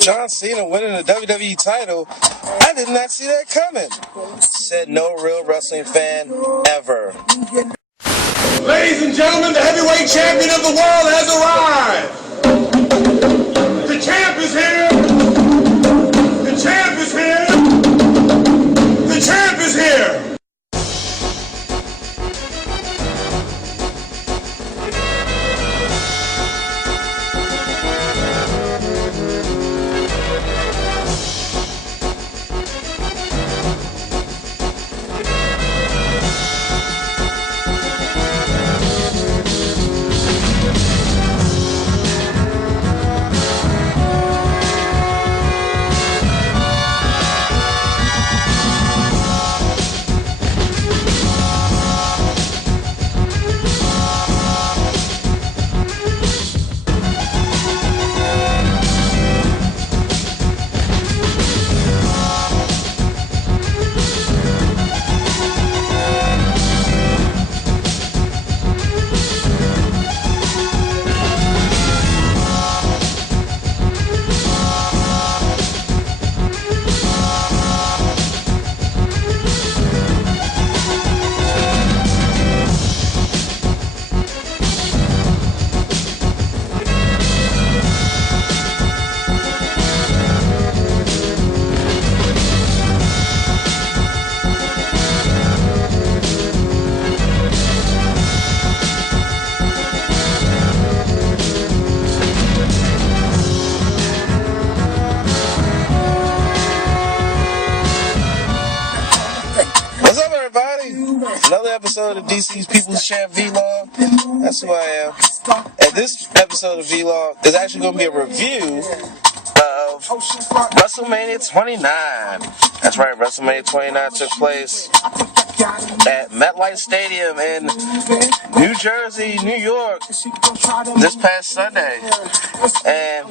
John Cena winning the WWE title. I did not see that coming. Said no real wrestling fan ever. Ladies and gentlemen, the heavyweight champion of the world has arrived. The champ is here. The champ is here. The champ is here. Another episode of DC's People's Champ Vlog. That's who I am. And this episode of Vlog is actually going to be a review of Wrestlemania 29. That's right, Wrestlemania 29 took place at MetLife Stadium in New Jersey, New York, this past Sunday. And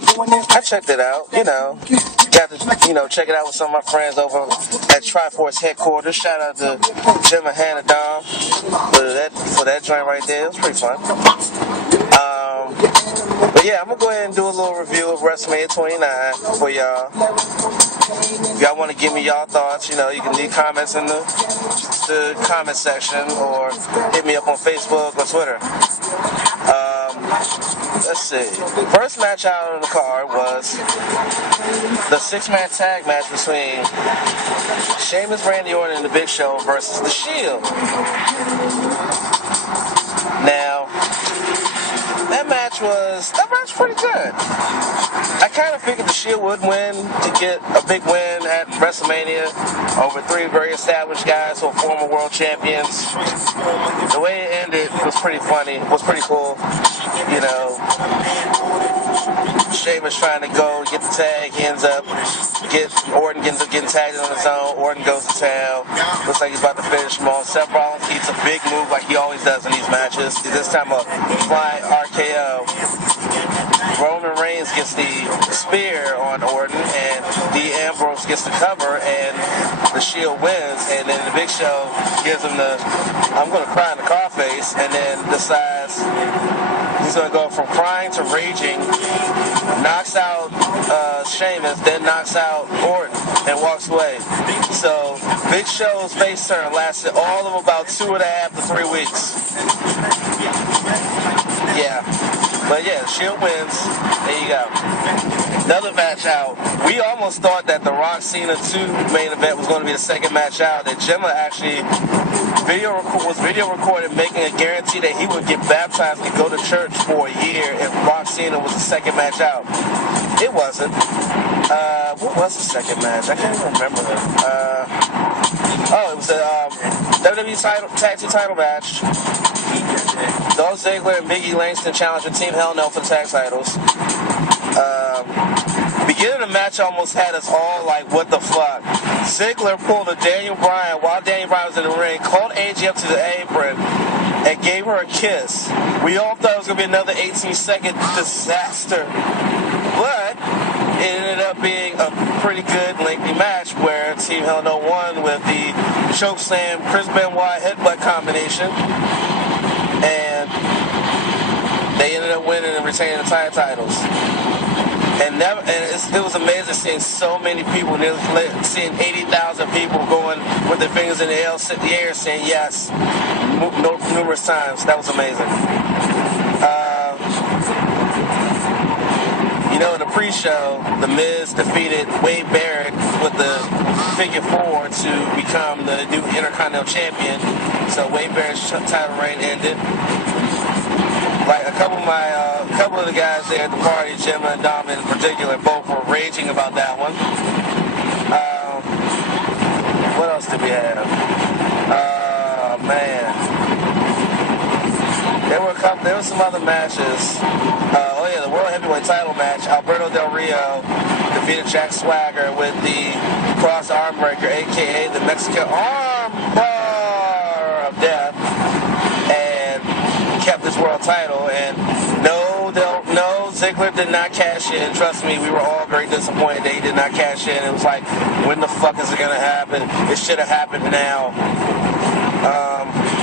I checked it out, got to, check it out with some of my friends over at Triforce headquarters. Shout out to Jim and Hannah Dom for that joint right there. It was pretty fun. But yeah, I'm going to go ahead and do a little review of WrestleMania 29 for y'all. If y'all want to give me y'all thoughts, you can leave comments in the comment section or hit me up on Facebook or Twitter. Let's see. First match out on the card was the 6-man tag match between Sheamus, Randy Orton, and the Big Show versus The Shield. Now, that match was pretty good. I kind of figured The Shield would win to get a big win at WrestleMania over 3 very established guys who are former world champions. The way it ended was pretty funny, was pretty cool. Sheamus trying to go get the tag, he ends up Orton ends up getting tagged on his own. Orton goes to town. Looks like he's about to finish him off. Seth Rollins keeps a big move like he always does in these matches. This time a flying RKO. Roman Reigns gets the spear on Orton, and Dean Ambrose gets the cover, and the Shield wins. And then the Big Show gives him the "I'm gonna cry in the car" face, and then decides he's gonna go from crying to raging. Knocks out Sheamus, then knocks out Orton, and walks away. So Big Show's face turn lasted all of about 2.5 to 3 weeks. Yeah. But yeah, Shield wins. There you go. Another match out. We almost thought that the Rock Cena 2 main event was going to be the second match out. That Gemma actually was video recorded making a guarantee that he would get baptized and go to church for a year if Rock Cena was the second match out. It wasn't. What was the second match? I can't even remember that. It was a WWE Tag Team title match. Dolph Ziggler and Big E Langston challenging Team Hell No for the tag titles. Beginning of the match almost had us all like, what the fuck? Ziggler pulled a Daniel Bryan while Daniel Bryan was in the ring, called AJ up to the apron, and gave her a kiss. We all thought it was going to be another 18-second disaster. But it ended up being a pretty good, lengthy match where Team Hell No won with the chokeslam Chris Benoit headbutt combination. And they ended up winning and retaining the tag titles. it was amazing seeing so many people, seeing 80,000 people going with their fingers in the air saying yes numerous times. That was amazing. In the pre-show, The Miz defeated Wade Barrett with the figure 4 to become the new Intercontinental Champion. So Wade Barrett's title reign ended. Like a couple of the guys there at the party, Jim and Dom in particular, both were raging about that one. What else did we have? Man. There were some other matches. The World Heavyweight title match. Alberto Del Rio defeated Jack Swagger with the cross arm breaker, a.k.a. the Mexican arm bar of death, and kept his world title. And no, Ziggler did not cash in. Trust me, we were all very disappointed that he did not cash in. It was like, when the fuck is it going to happen? It should have happened now.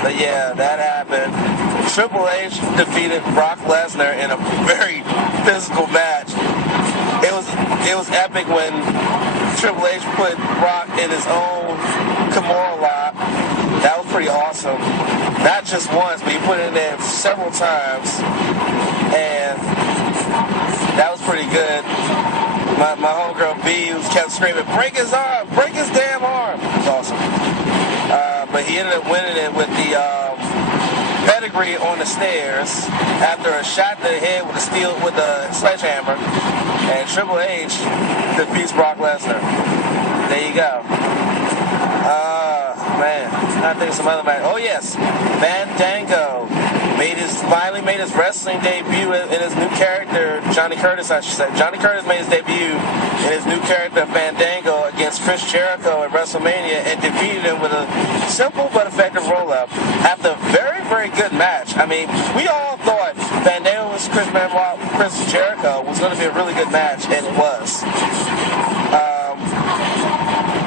But yeah, that happened. Triple H defeated Brock Lesnar in a very physical match. It was epic when Triple H put Brock in his own Kimura lock. That was pretty awesome. Not just once, but he put it in there several times. And that was pretty good. My homegirl B who kept screaming, break his arm, break his damn arm. It was awesome. But he ended up winning it with the pedigree on the stairs after a shot to the head with a sledgehammer. And Triple H defeats Brock Lesnar. There you go. Man, I think some other match. Oh yes, Fandango finally made his wrestling debut in his new character, Johnny Curtis, I should say. Johnny Curtis made his debut in his new character, Fandango, against Chris Jericho at Wrestlemania and defeated him with a simple but effective roll-up after a very, very good match. I mean, we all thought Fandango vs. Chris Jericho was going to be a really good match, and it was.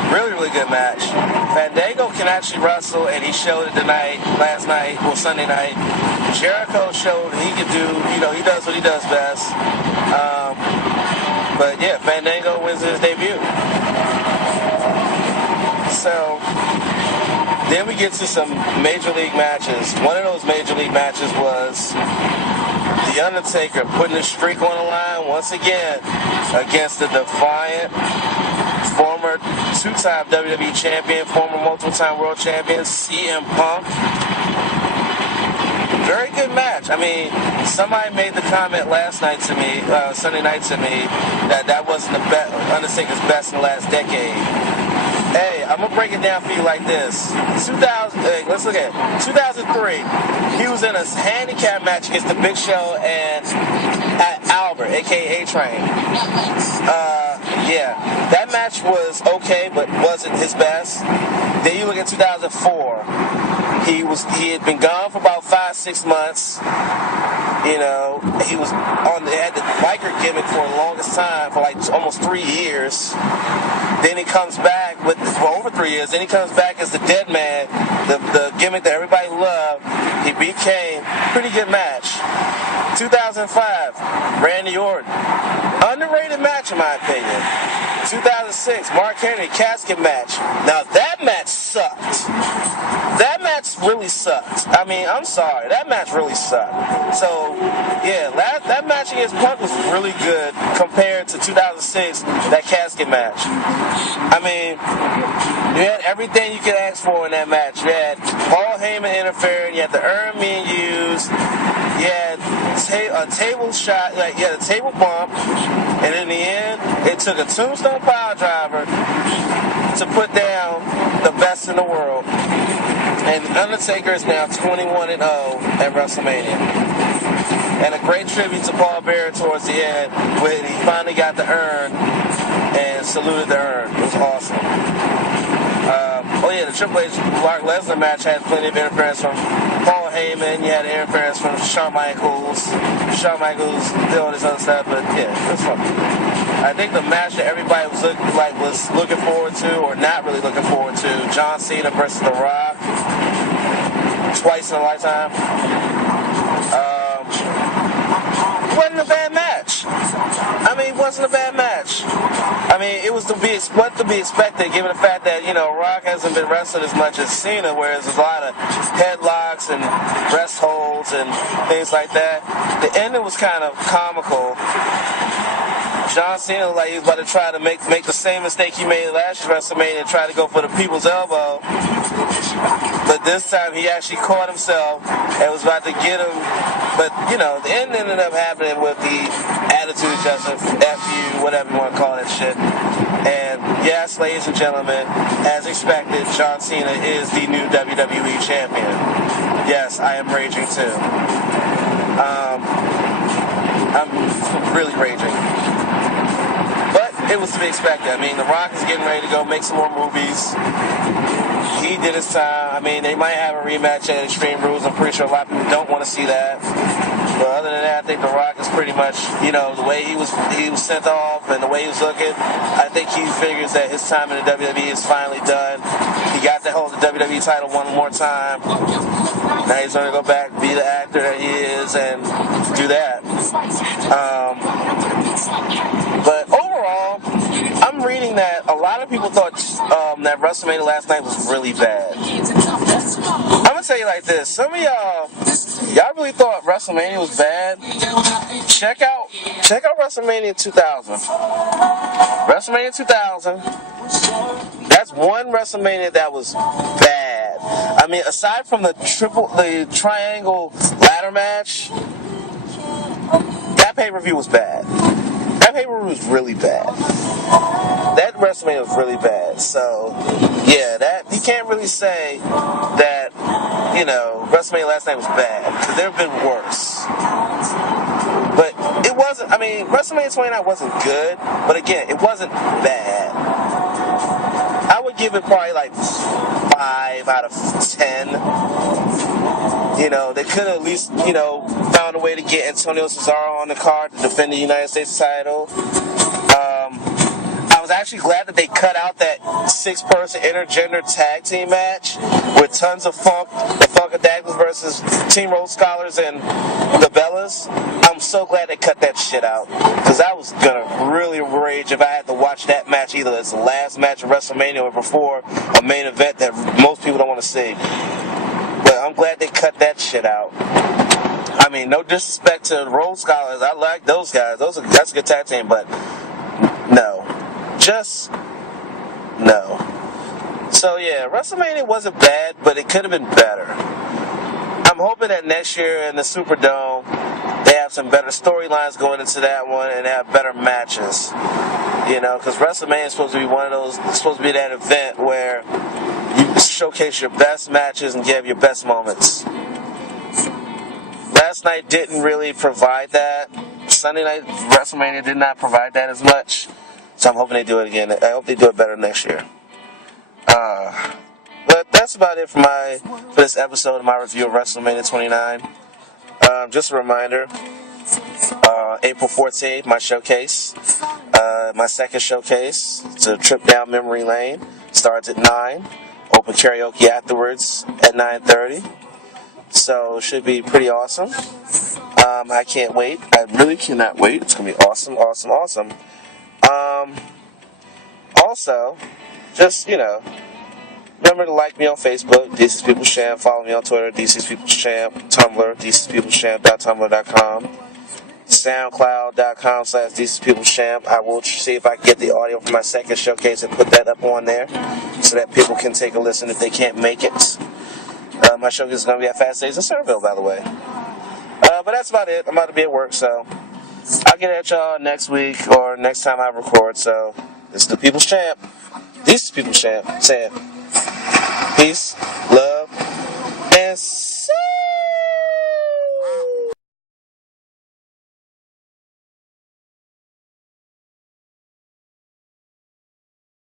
Really, really good match. Fandango can actually wrestle, and he showed it Sunday night. Jericho showed he could do, he does what he does best. But yeah, Fandango wins his debut. So, then we get to some Major League matches. One of those Major League matches was The Undertaker putting his streak on the line once again against the defiant former two-time WWE champion, former multiple-time world champion, CM Punk. Very good match. I mean, somebody made the comment last night to me, Sunday night to me, that wasn't the Undertaker's best in the last decade. Hey, I'm going to break it down for you like this. Let's look at it. 2003, he was in a handicap match against the Big Show and Albert, a.k.a. A-Train. Yeah, that match was okay, but wasn't his best. Then you look at 2004. He had been gone for about 5-6 months. He had the biker gimmick for the longest time, for like almost 3 years. Then he comes back for over 3 years. Then he comes back as the Dead Man, the gimmick that everybody loved. He beat Kane. Pretty good match. 2005, Randy Orton. Underrated match in my opinion. 2006, Mark Henry casket match. Now that match sucked. That match really sucked. I mean, I'm sorry. That match really sucked. So, yeah, that match against Punk was really good compared to 2006, that casket match. I mean, you had everything you could ask for in that match. You had Paul Heyman interfering. You had the Earn Me and Use. You had a table shot, you had a table bump, and in the end, it took a tombstone pile driver to put down the best in the world. And Undertaker is now 21-0 at WrestleMania. And a great tribute to Paul Bearer towards the end when he finally got the urn and saluted the urn. It was awesome. The Triple H Brock Lesnar match had plenty of interference from Paul Heyman. You had interference from Shawn Michaels. Shawn Michaels did all this other stuff, but yeah, it was fun. I think the match that everybody was looking forward to, or not really looking forward to, John Cena versus The Rock, twice in a lifetime. Wasn't a bad match. I mean, wasn't a bad match. I mean, it was what to be expected, given the fact that, Rock hasn't been wrestling as much as Cena, whereas there's a lot of headlocks and rest holds and things like that. The ending was kind of comical. John Cena looked like he was about to try to make the same mistake he made last year's WrestleMania and try to go for the people's elbow. But this time he actually caught himself and was about to get him. But, the end ended up happening with the attitude adjustment, F you, whatever you want to call that shit. And yes, ladies and gentlemen, as expected, John Cena is the new WWE champion. Yes, I am raging too. I'm really raging. But it was to be expected. I mean, The Rock is getting ready to go make some more movies. He did his time. I mean, they might have a rematch at Extreme Rules. I'm pretty sure a lot of people don't want to see that. But other than that, I think The Rock is pretty much, the way he was sent off and the way he was looking, I think he figures that his time in the WWE is finally done. He got to hold the WWE title one more time. Now he's going to go back, be the actor that he is, and do that. But overall, I'm reading that a lot of people thought that WrestleMania last night was really bad. I'm going to tell you like this. Some of y'all really thought WrestleMania was bad? Check out WrestleMania 2000. WrestleMania 2000. That's one WrestleMania that was bad. I mean, aside from the triangle ladder match, that pay-per-view was bad. That pay-per-view was really bad. That WrestleMania was really bad. So, yeah, that you can't really say that, WrestleMania last night was bad, because there have been worse. But it wasn't, WrestleMania 29 wasn't good, but again, it wasn't bad. I would give it probably like 5 out of 10. They could have at least, found a way to get Antonio Cesaro on the card to defend the United States title. I was actually glad that they cut out that 6-person intergender tag team match with tons of funk, the Funkadactyls versus Team Rhodes Scholars and the Bellas. I'm so glad they cut that shit out, because I was gonna really rage if I had to watch that match either as the last match of WrestleMania or before a main event that most people don't want to see. But I'm glad they cut that shit out. I mean, no disrespect to the Rhodes Scholars. I like those guys. That's a good tag team, but no. Just no. So yeah, WrestleMania wasn't bad, but it could have been better. I'm hoping that next year in the Superdome, they have some better storylines going into that one and have better matches. Because WrestleMania is supposed to be supposed to be that event where you showcase your best matches and give your best moments. Last night didn't really provide that. Sunday night WrestleMania did not provide that as much. So I'm hoping they do it again. I hope they do it better next year. But that's about it for this episode of my review of WrestleMania 29. Just a reminder, April 14th, my showcase, my second showcase. It's a trip down memory lane. Starts at 9. Open karaoke afterwards at 9:30. So it should be pretty awesome. I can't wait. I really cannot wait. It's going to be awesome, awesome, awesome. Also, just, remember to like me on Facebook, DC's People's Champ. Follow me on Twitter, DC's People's Champ. Tumblr, DC'sPeoplesChamp.tumblr.com. SoundCloud.com/DC's People's Champ. I will see if I can get the audio from my second showcase and put that up on there so that people can take a listen if they can't make it. My showcase is going to be at Fast Days in Centerville, by the way. But that's about it. I'm about to be at work, so I'll get at y'all next week or next time I record. So this is the People's Champ. This is People's Champ saying peace, love, and